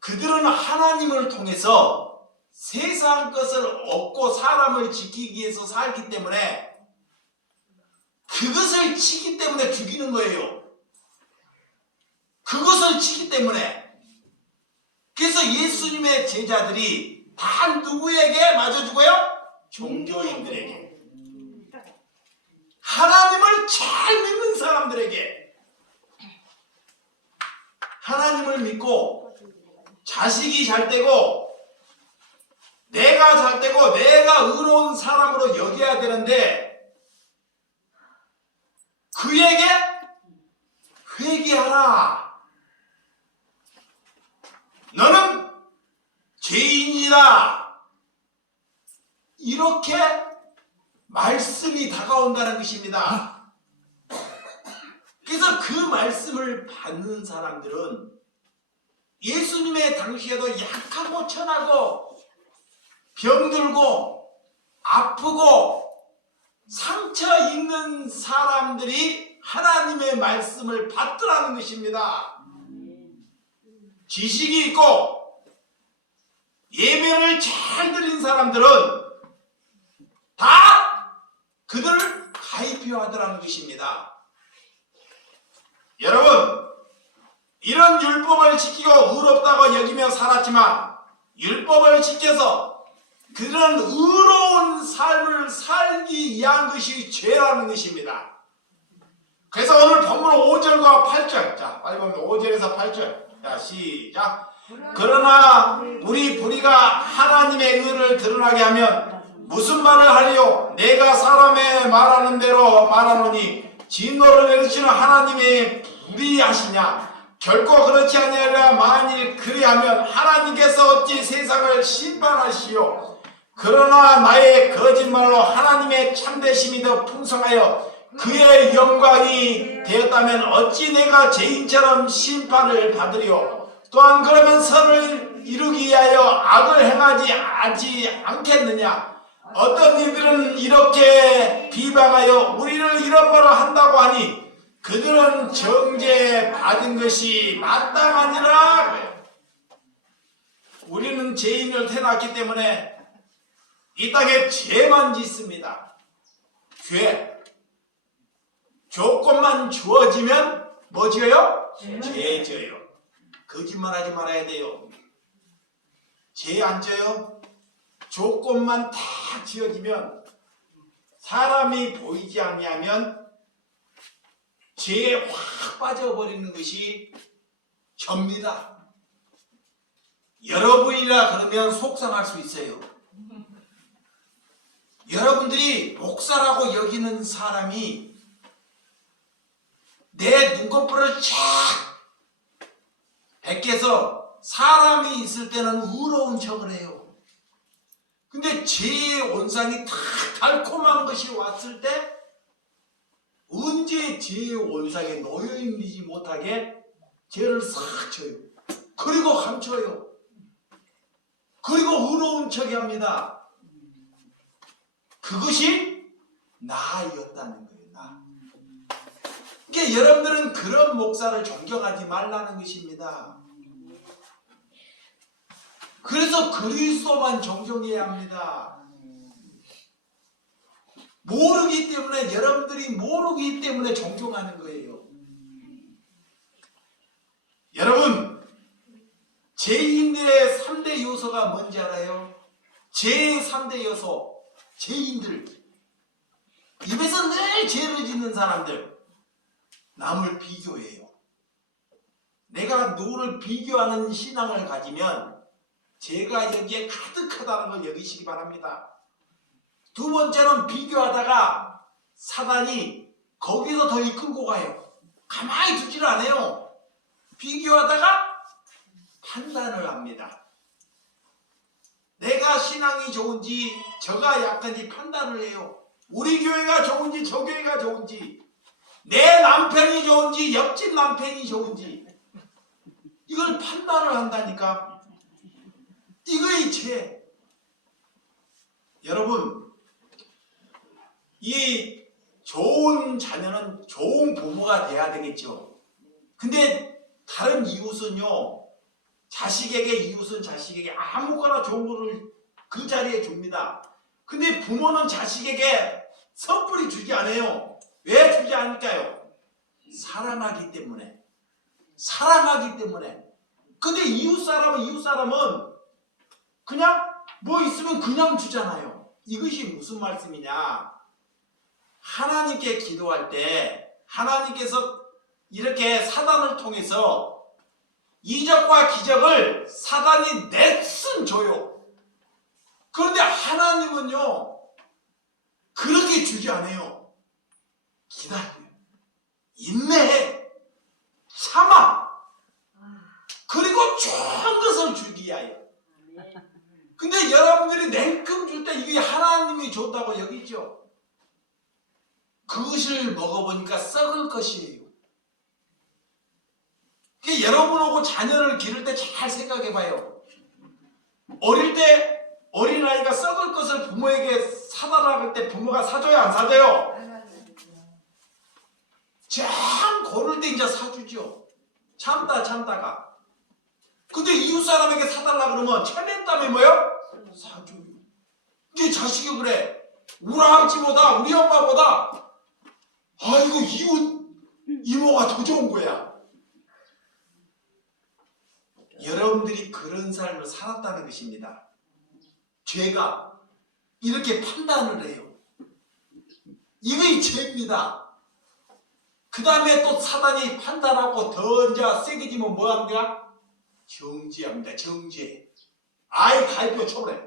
그들은 하나님을 통해서 세상 것을 얻고 사람을 지키기 위해서 살기 때문에 그것을 치기 때문에 죽이는 거예요. 그것을 치기 때문에. 그래서 예수님의 제자들이 다 누구에게 맞아주고요? 종교인들에게. 하나님을 잘 믿는 사람들에게. 하나님을 믿고 자식이 잘 되고 내가 잘 되고 내가 의로운 사람으로 여겨야 되는데 그에게 회개하라. 너는 죄인이다. 이렇게 말씀이 다가온다는 것입니다. 그래서 그 말씀을 받는 사람들은 예수님의 당시에도 약하고 천하고 병들고 아프고 상처 있는 사람들이 하나님의 말씀을 받더라는 것입니다. 지식이 있고 예배를 잘 드린 사람들은 다 그들을 가입하더라는 것입니다. 여러분, 이런 율법을 지키고 의롭다고 여기며 살았지만 율법을 지켜서 그런 의로운 삶을 살기 위한 것이 죄라는 것입니다. 그래서 오늘 본문 5절과 8절, 자 빨리 보면 5절에서 8절, 자 시작. 그러나 우리 불의가 하나님의 의를 드러나게 하면 무슨 말을 하리요? 내가 사람의 말하는 대로 말하노니 진노를 내리시는 하나님이 불의하시냐? 결코 그렇지 아니하리라. 만일 그리하면 하나님께서 어찌 세상을 심판하시오? 그러나 나의 거짓말로 하나님의 참되심이 더 풍성하여 그의 영광이 되었다면 어찌 내가 죄인처럼 심판을 받으리오? 또한 그러면 선을 이루기 위하여 악을 행하지 않겠느냐? 어떤 이들은 이렇게 비방하여 우리를 이런 말을 한다고 하니 그들은 정죄 받은 것이 마땅하니라. 우리는 죄인을 태어났기 때문에 이 땅에 죄만 짓습니다. 죄. 조건만 주어지면 뭐 지어요? 죄 지어요. 거짓말하지 말아야 돼요. 죄 안 져요? 조건만 다 지어지면 사람이 보이지 아니하면 죄에 확 빠져버리는 것이 접니다. 여러분이라 그러면 속상할 수 있어요. 여러분들이 목사라고 여기는 사람이 내 눈꺼풀을 쫙 벗겨서 사람이 있을 때는 의로운 척을 해요. 근데 죄의 온상이 다 달콤한 것이 왔을 때 언제 죄의 온상에 놓여있지 못하게 죄를 싹 쳐요. 그리고 감춰요. 그리고 의로운 척이 합니다. 그것이 나였다는 거예요. 나. 그러니까 여러분들은 그런 목사를 존경하지 말라는 것입니다. 그래서 그리스도만 존경해야 합니다. 모르기 때문에, 여러분들이 모르기 때문에 존경하는 거예요. 여러분, 죄인들의 3대 요소가 뭔지 알아요? 죄의 3대 요소, 죄인들. 입에서 늘 죄를 짓는 사람들. 남을 비교해요. 내가 누구를 비교하는 신앙을 가지면 죄가 여기에 가득하다는 걸 여기시기 바랍니다. 두 번째는 비교하다가 사단이 거기서 더 이끌고 가요. 가만히 두지를 않아요. 비교하다가 판단을 합니다. 내가 신앙이 좋은지 저가 약한지 판단을 해요. 우리 교회가 좋은지 저 교회가 좋은지, 내 남편이 좋은지 옆집 남편이 좋은지, 이걸 판단을 한다니까. 이거의 죄. 여러분, 이 좋은 자녀는 좋은 부모가 돼야 되겠죠. 근데 다른 이웃은요, 자식에게, 이웃은 자식에게 아무거나 좋은 거를 그 자리에 줍니다. 근데 부모는 자식에게 섣불리 주지 않아요. 왜 주지 않을까요? 사랑하기 때문에. 사랑하기 때문에. 근데 이웃 사람은 그냥 뭐 있으면 그냥 주잖아요. 이것이 무슨 말씀이냐? 하나님께 기도할 때 하나님께서 이렇게 사단을 통해서 이적과 기적을 사단이 냈은 줘요. 그런데 하나님은요, 그렇게 주지 않아요. 기다려요. 인내해. 참아. 그리고 좋은 것을 주기 위하여. 근데 여러분들이 냉큼 줄 때 이게 하나님이 줬다고 여기죠. 그것을 먹어보니까 썩을 것이에요. 그러니까 여러분하고 자녀를 기를 때 잘 생각해봐요. 어릴 때 어린아이가 썩을 것을 부모에게 사달라고 할 때 부모가 사줘요, 안 사줘요? 참 고를 때 이제 사주죠. 참다가. 근데 이웃 사람에게 사달라 그러면 참낸다음에 뭐요? 사줘요. 근데 자식이 그래. 우리 아버지보다 우리 엄마보다 아이고 이웃 이모가 더 좋은 거야. 여러분들이 그런 삶을 살았다는 것입니다. 죄가 이렇게 판단을 해요. 이게 죄입니다. 그 다음에 또 사단이 판단하고 더 이제 세게 지면 뭐 합니까? 정죄합니다. 정죄. 아이 갈비を초래.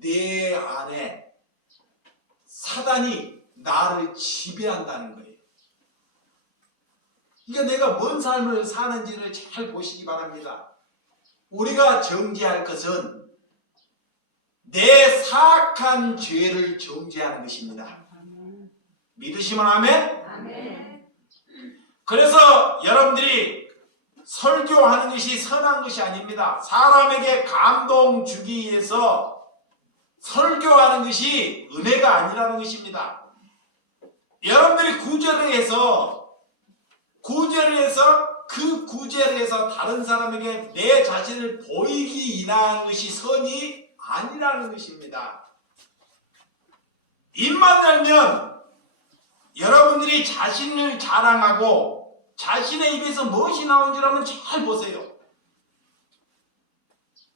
내 안에 사단이 나를 지배한다는 거예요. 그러니까 내가 뭔 삶을 사는지를 잘 보시기 바랍니다. 우리가 정죄할 것은 내 사악한 죄를 정죄하는 것입니다. 믿으시면 아멘? 아멘. 그래서 여러분들이 설교하는 것이 선한 것이 아닙니다. 사람에게 감동 주기 위해서 설교하는 것이 은혜가 아니라는 것입니다. 여러분들이 구제를 해서 그 구제를 해서 다른 사람에게 내 자신을 보이기 인한 것이 선이 아니라는 것입니다. 입만 열면 여러분들이 자신을 자랑하고 자신의 입에서 무엇이 나오는지 한번 잘 보세요.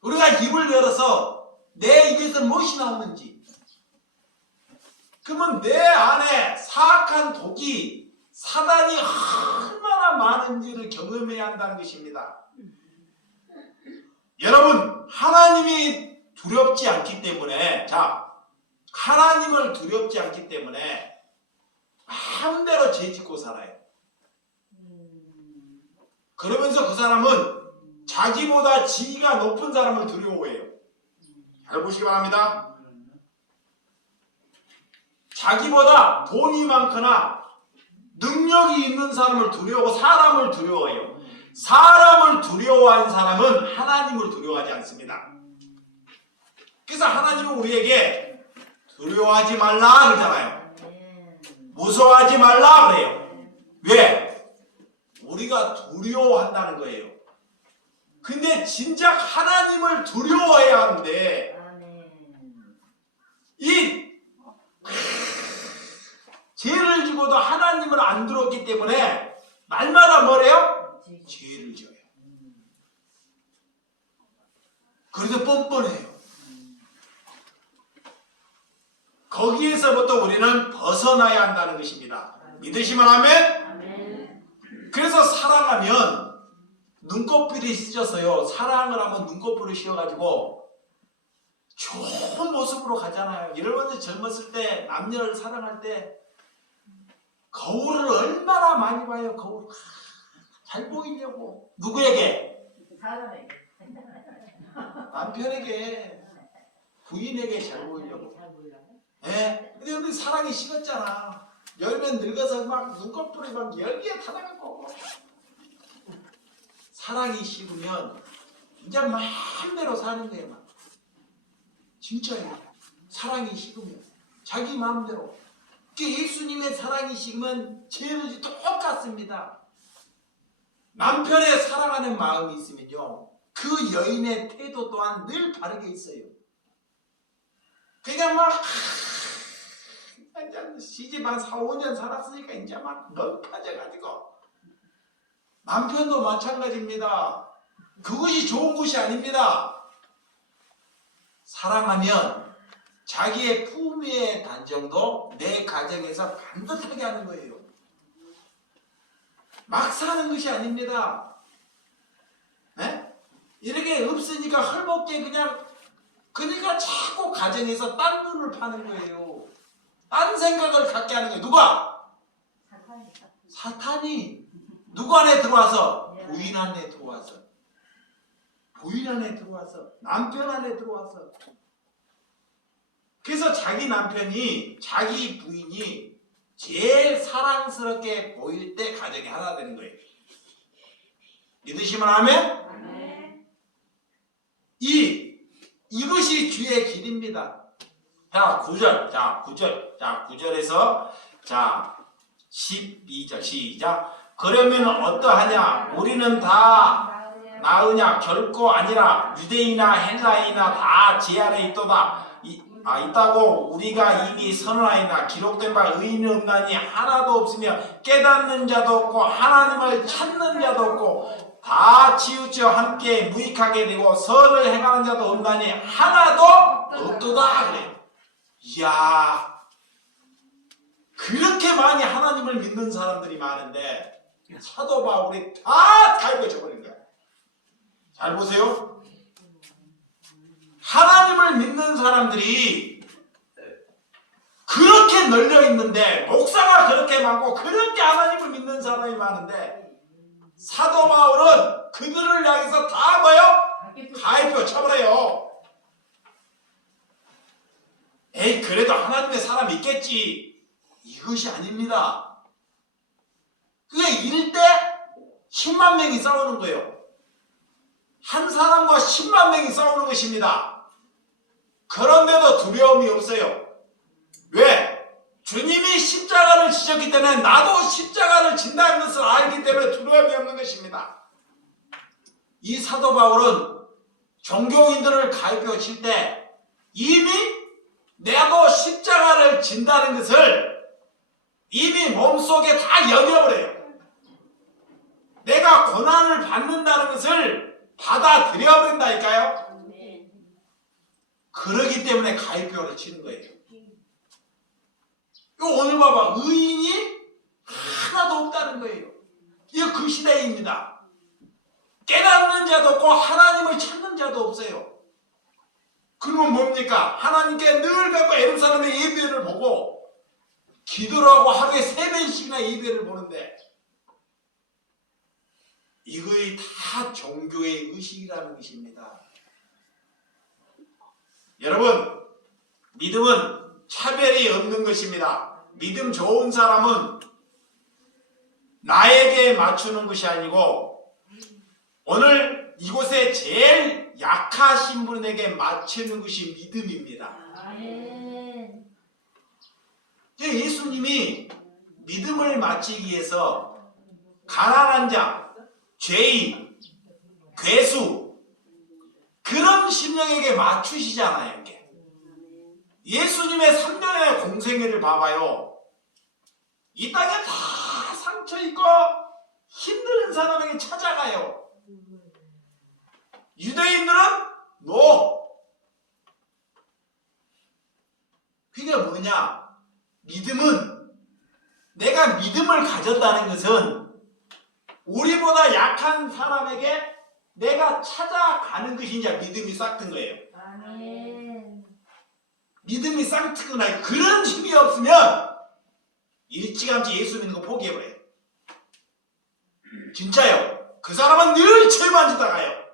우리가 입을 열어서 내 입에서 무엇이 나오는지, 그러면 내 안에 사악한 독이 사단이 얼마나 많은지를 경험해야 한다는 것입니다. 여러분, 하나님이 두렵지 않기 때문에, 하나님을 두렵지 않기 때문에 마음대로 죄짓고 살아요. 그러면서 그 사람은 자기보다 지위가 높은 사람을 두려워해요. 잘 보시기 바랍니다. 자기보다 돈이 많거나 능력이 있는 사람을 두려워하고 사람을 두려워해요. 사람을 두려워하는 사람은 하나님을 두려워하지 않습니다. 그래서 하나님은 우리에게 두려워하지 말라 그러잖아요. 무서워하지 말라 그래요. 왜? 우리가 두려워한다는 거예요. 근데 진작 하나님을 두려워해야 하는데 이 죄를 지고도 하나님을 안 들었기 때문에 날마다 뭐래요? 죄를 지어요. 그래서 뻔뻔해요. 거기에서부터 우리는 벗어나야 한다는 것입니다. 믿으시면 아멘? 그래서 사랑하면 눈꺼풀이 찢어서요. 사랑을 하면 눈꺼풀을 씌워가지고 좋은 모습으로 가잖아요. 여러분들 젊었을 때 남녀를 사랑할 때 거울을 얼마나 많이 봐요. 거울 잘 보이려고. 누구에게? 사람에게. 남편에게, 부인에게 잘 보이려고. 예? 근데 우리 사랑이 식었잖아. 열면 늙어서 막 눈꺼풀이 막 열기에 타나갖고. 사랑이 식으면 이제 마음대로 사는 거예요. 막. 진짜예요. 사랑이 식으면 자기 마음대로. 예수님의 사랑이 식으면 죄는 똑같습니다. 남편의 사랑하는 마음이 있으면요, 그 여인의 태도 또한 늘 바르게 있어요. 그냥 막 이제 시집 한 4, 5년 살았으니까 이제 막 멍파져가지고. 남편도 마찬가지입니다. 그것이 좋은 것이 아닙니다. 사랑하면 자기의 품위의 단정도 내 가정에서 반듯하게 하는 거예요. 막 사는 것이 아닙니다. 네? 이렇게 없으니까 헐벗게 그러니까 자꾸 가정에서 딴 눈을 파는 거예요. 딴 생각을 갖게 하는 거예요. 누가? 사탄이. 누구 안에 들어와서? 부인 안에 들어와서. 부인 안에 들어와서. 남편 안에 들어와서. 그래서 자기 남편이, 자기 부인이 제일 사랑스럽게 보일 때 가정이 하나 되는 거예요. 믿으시면 아멘? 이것이 주의 길입니다. 자, 9절. 자, 9절. 자, 9절에서 자, 12절 시작. 그러면 어떠하냐? 우리는 다 나으냐? 결코 아니라 유대인이나 헬라인이나 다 제 안에 있다고 우리가 이미 선언하였나? 기록된 바 의인은 없나니 하나도 없으며 깨닫는 자도 없고 하나님을 찾는 자도 없고 다 치우쳐 함께 무익하게 되고 선을 행하는 자도 없나니 하나도 없도다. 그래요. 이야, 그렇게 많이 하나님을 믿는 사람들이 많은데 사도 바울이 다 가입해줘버린 거야. 잘 보세요. 하나님을 믿는 사람들이 그렇게 널려 있는데, 목사가 그렇게 많고 그렇게 하나님을 믿는 사람이 많은데, 사도 바울은 그들을 향해서 다 뭐요? 가입표 쳐버려요. 에이, 그래도 하나님의 사람이 있겠지. 이것이 아닙니다. 그게 일대 10만 명이 싸우는 거예요. 한 사람과 10만 명이 싸우는 것입니다. 그런데도 두려움이 없어요. 왜? 주님이 십자가를 지셨기 때문에 나도 십자가를 진다는 것을 알기 때문에 두려움이 없는 것입니다. 이 사도 바울은 종교인들을 가입해 칠 때 이미 나도 십자가를 진다는 것을 이미 몸속에 다 여겨버려요. 내가 고난을 받는다는 것을 받아들여버린다니까요. 그러기 때문에 가입표를 치는 거예요. 오늘 봐봐, 의인이 하나도 없다는 거예요. 이거 그 시대입니다. 깨닫는 자도 없고 하나님을 찾는 자도 없어요. 그러면 뭡니까? 하나님께 늘 갖고 예루살렘의 예배를 보고 기도를 하고 하루에 3번씩이나 예배를 보는데, 이거의 다 종교의 의식이라는 것입니다. 여러분, 믿음은 차별이 없는 것입니다. 믿음 좋은 사람은 나에게 맞추는 것이 아니고 오늘 이곳에 제일 약하신 분에게 맞추는 것이 믿음입니다. 예수님이 믿음을 맞추기 위해서 가난한 자, 죄인, 괴수, 그런 심령에게 맞추시잖아요. 이렇게. 예수님의 3년의 공생애를 봐봐요. 이 땅에 다 상처있고 힘든 사람에게 찾아가요. 유대인들은 노. 그게 뭐냐? 믿음은, 내가 믿음을 가졌다는 것은 우리보다 약한 사람에게 내가 찾아가는 것이 이제 믿음이 싹튼 거예요. 믿음이 싹트거나 그런 힘이 없으면 일찌감치 예수 믿는 거 포기해버려요. 진짜요. 그 사람은 늘 죄만 짓다 가요.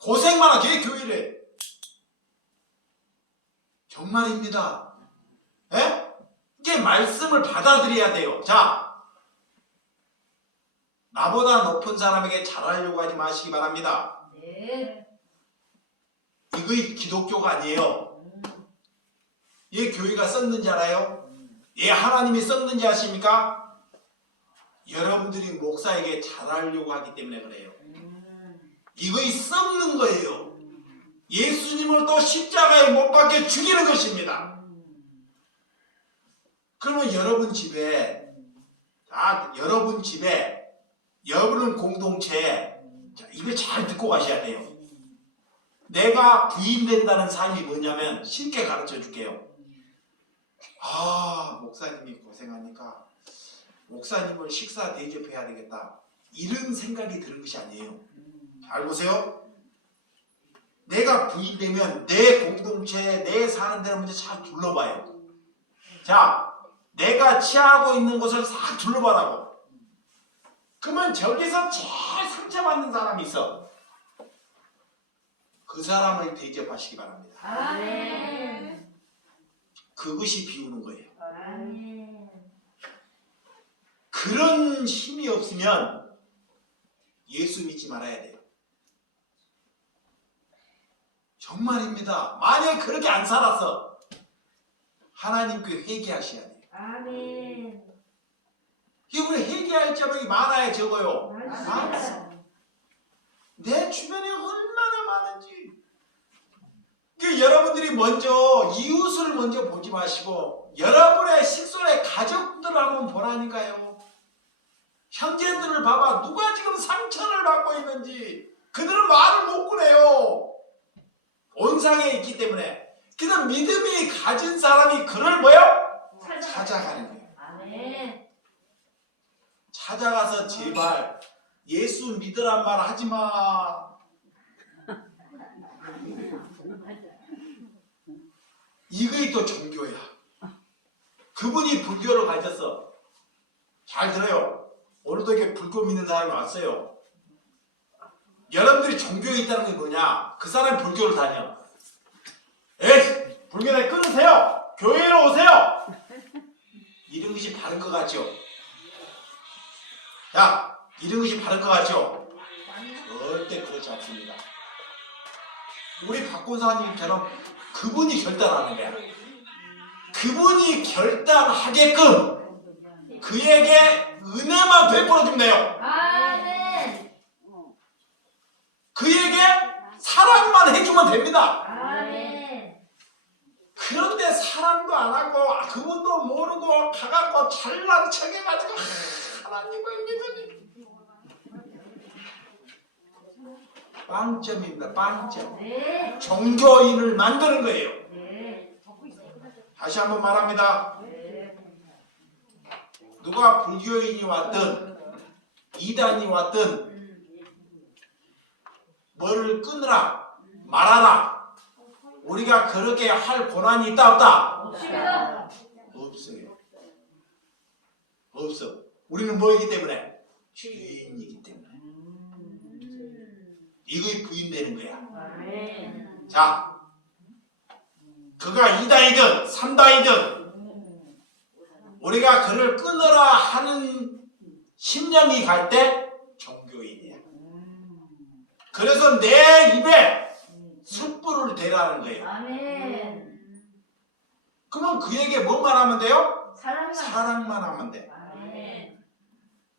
고생만 하고 걔 교회를 해. 정말입니다. 에? 이게 말씀을 받아들여야 돼요. 자, 나보다 높은 사람에게 잘하려고 하지 마시기 바랍니다. 이거 기독교가 아니에요. 얘 교회가 썼는지 알아요? 얘 하나님이 썼는지 아십니까? 여러분들이 목사에게 잘하려고 하기 때문에 그래요. 이거이 썩는 거예요. 예수님을 또 십자가에 못 박혀 죽이는 것입니다. 그러면 여러분 집에 여러분 공동체에 이걸 잘 듣고 가셔야 돼요. 내가 부인된다는 삶이 뭐냐면 쉽게 가르쳐 줄게요. 아, 목사님이 고생하니까 목사님을 식사 대접해야 되겠다. 이런 생각이 드는 것이 아니에요. 잘 보세요. 내가 부인되면 내 공동체, 내 사는 데를 먼저 잘 둘러봐요. 자, 내가 취하고 있는 곳을 싹 둘러봐라고. 그러면 저기서 제일 상처받는 사람이 있어. 그 사람을 대접하시기 바랍니다. 아멘. 그것이 비우는 거예요. 아멘. 그런 힘이 없으면 예수 믿지 말아야 돼요. 정말입니다. 만약 그렇게 안 살았어, 하나님께 회개하셔야 돼요. 아멘. 이번에 회개할 자들이 많아야 적어요. 맞습니다. 내 주변에 얼마나 많은지. 여러분들이 먼저 이웃을 먼저 보지 마시고 여러분의 식솔의 가족들을 한번 보라니까요. 형제들을 봐봐. 누가 지금 상처를 받고 있는지. 그들은 말을 못 꺼내요. 온상에 있기 때문에. 그냥 믿음이 가진 사람이 그를 뭐요? 찾아가는 거예요. 아멘. 찾아가서 제발 예수 믿으란 말 하지 마. 이거이 또 종교야. 그분이 불교를 가졌어. 잘 들어요. 오늘도 이렇게 불교 믿는 사람이 왔어요. 여러분들이 종교에 있다는 게 뭐냐? 그 사람이 불교를 다녀. 에이, 불교를 끊으세요. 교회로 오세요. 이런 것이 바른 것 같죠? 야, 이런 것이 바른 것 같죠? 절대 그렇지 않습니다. 우리 박권사님처럼 그분이 결단하는 거야. 그분이 결단하게끔 그에게 은혜만 베풀어주면 돼요. 아멘. 그에게 사랑만 해주면 됩니다. 아멘. 그런데 사랑도 안 하고 그분도 모르고 가갖고 잘난 척해가지고 하나님을 믿으니 빵점입니다. 빵점. 네. 종교인을 만드는 거예요. 네. 다시 한번 말합니다. 네. 누가 불교인이 왔든 이단이 왔든 뭐를 끊으라 말하라. 우리가 그렇게 할 권한이 있다 없다? 없습니다. 없어요. 없어. 우리는 뭐이기 때문에? 죄인이기 때문에. 이거에 부인되는 거야. 아멘. 자, 그가 2단이든 3단이든 우리가 그를 끊으라 하는 심령이 갈 때 종교인이야. 그래서 내 입에 숯불을 대라는 거예요. 아멘. 그러면 그에게 뭐만 하면 돼요? 사랑만. 사랑만 하면 돼. 아멘.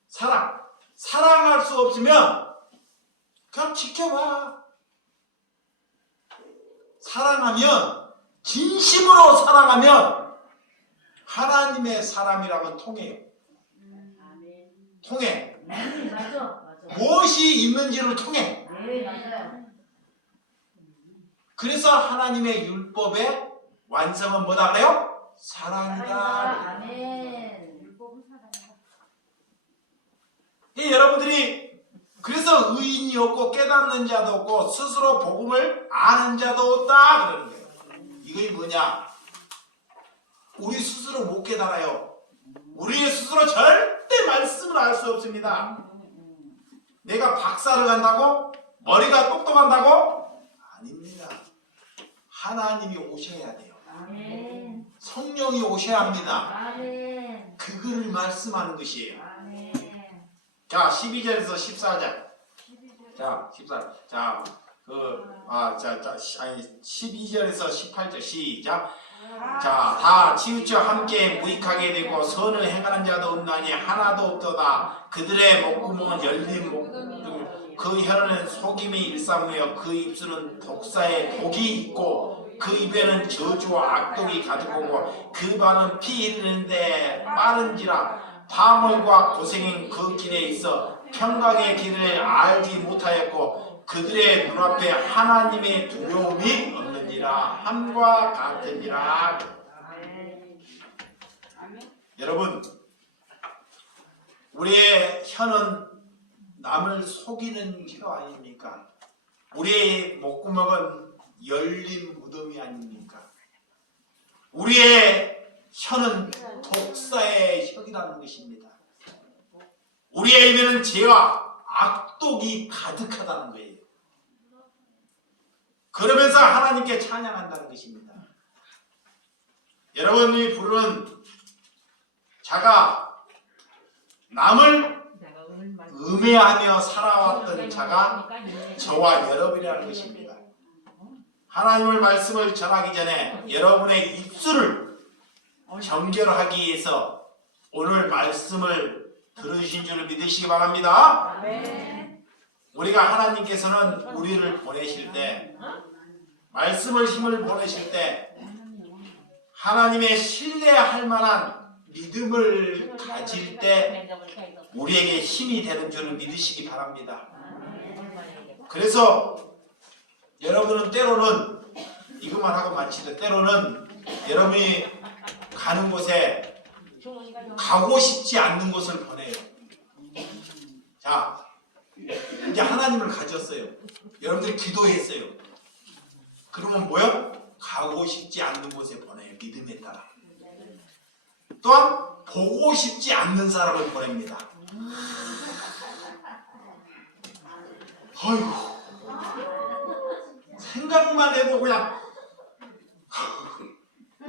사랑. 사랑할 수 없으면 그냥 지켜봐. 사랑하면, 진심으로 사랑하면 하나님의 사람이라면 통해요. 통해. 맞아. 무엇이 있는지를 통해. 네, 맞아요. 그래서 하나님의 율법의 완성은 뭐다 그래요? 사랑이다. 아멘. 여러분들이 그래서 의인이 없고 깨닫는 자도 없고 스스로 복음을 아는 자도 없다 그러는 거예요. 이게 뭐냐? 우리 스스로 못 깨달아요. 우리 스스로 절대 말씀을 알 수 없습니다. 내가 박사를 간다고? 머리가 똑똑한다고? 아닙니다. 하나님이 오셔야 돼요. 아멘. 성령이 오셔야 합니다. 아멘. 그거를 말씀하는 것이에요. 아멘. 자, 12절에서 14절. 자, 14절. 자, 12절에서 18절 시작. 자, 다 치우쳐 함께 무익하게 되고 선을 행하는 자도 없나니 하나도 없도다. 그들의 목구멍은 열린 목구멍, 그 혀는 속임이 일삼으며 그 입술은 독사의 독이 있고 그 입에는 저주와 악독이 가득하고 그 발은 피 흐르는데 빠른지라 파멸과 고생인 그 길에 있어 평강의 길을 알지 못하였고 그들의 눈앞에 하나님의 두려움이 없느니라. 함과 같으니라. 여러분, 우리의 혀는 남을 속이는 혀 아닙니까? 우리의 목구멍은 열린 무덤이 아닙니까? 우리의 혀는 독사의 혀이라는 것입니다. 우리의 입에는 죄와 악독이 가득하다는 거예요. 그러면서 하나님께 찬양한다는 것입니다. 여러분이 부르는 자가 남을 음해하며 살아왔던 자가 저와 여러분이라는 것입니다. 하나님의 말씀을 전하기 전에 여러분의 입술을 정결하기 위해서 오늘 말씀을 들으신 줄 믿으시기 바랍니다. 우리가 하나님께서는 우리를 보내실 때 말씀을 힘을 보내실 때 하나님의 신뢰할 만한 믿음을 가질 때 우리에게 힘이 되는 줄을 믿으시기 바랍니다. 그래서 여러분은 때로는 이것만 하고 마치되 때로는 여러분이 가는 곳에 가고 싶지 않는 곳을 보내요. 자, 이제 하나님을 가졌어요. 여러분들 기도했어요. 그러면 뭐요? 가고 싶지 않는 곳에 보내요. 믿음에 따라. 또한 보고 싶지 않는 사람을 보냅니다. 어휴, 생각만 해도 그냥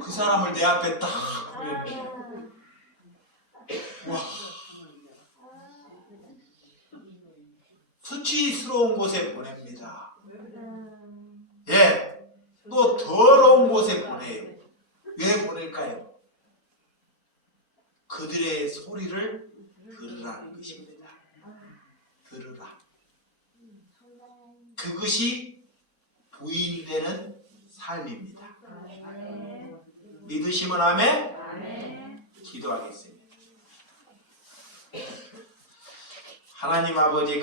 그 사람을 내 앞에 딱 보냅니다. 와, 수치스러운 곳에 보냅니다. 예, 또 더러운 곳에 보내요. 왜 보낼까요? 그들의 소리를 들으라는 것입니다. 들으라. 그것이 부인이 되는 삶입니다. 믿으시면 아멘? 기도하겠습니다. 하나님 아버지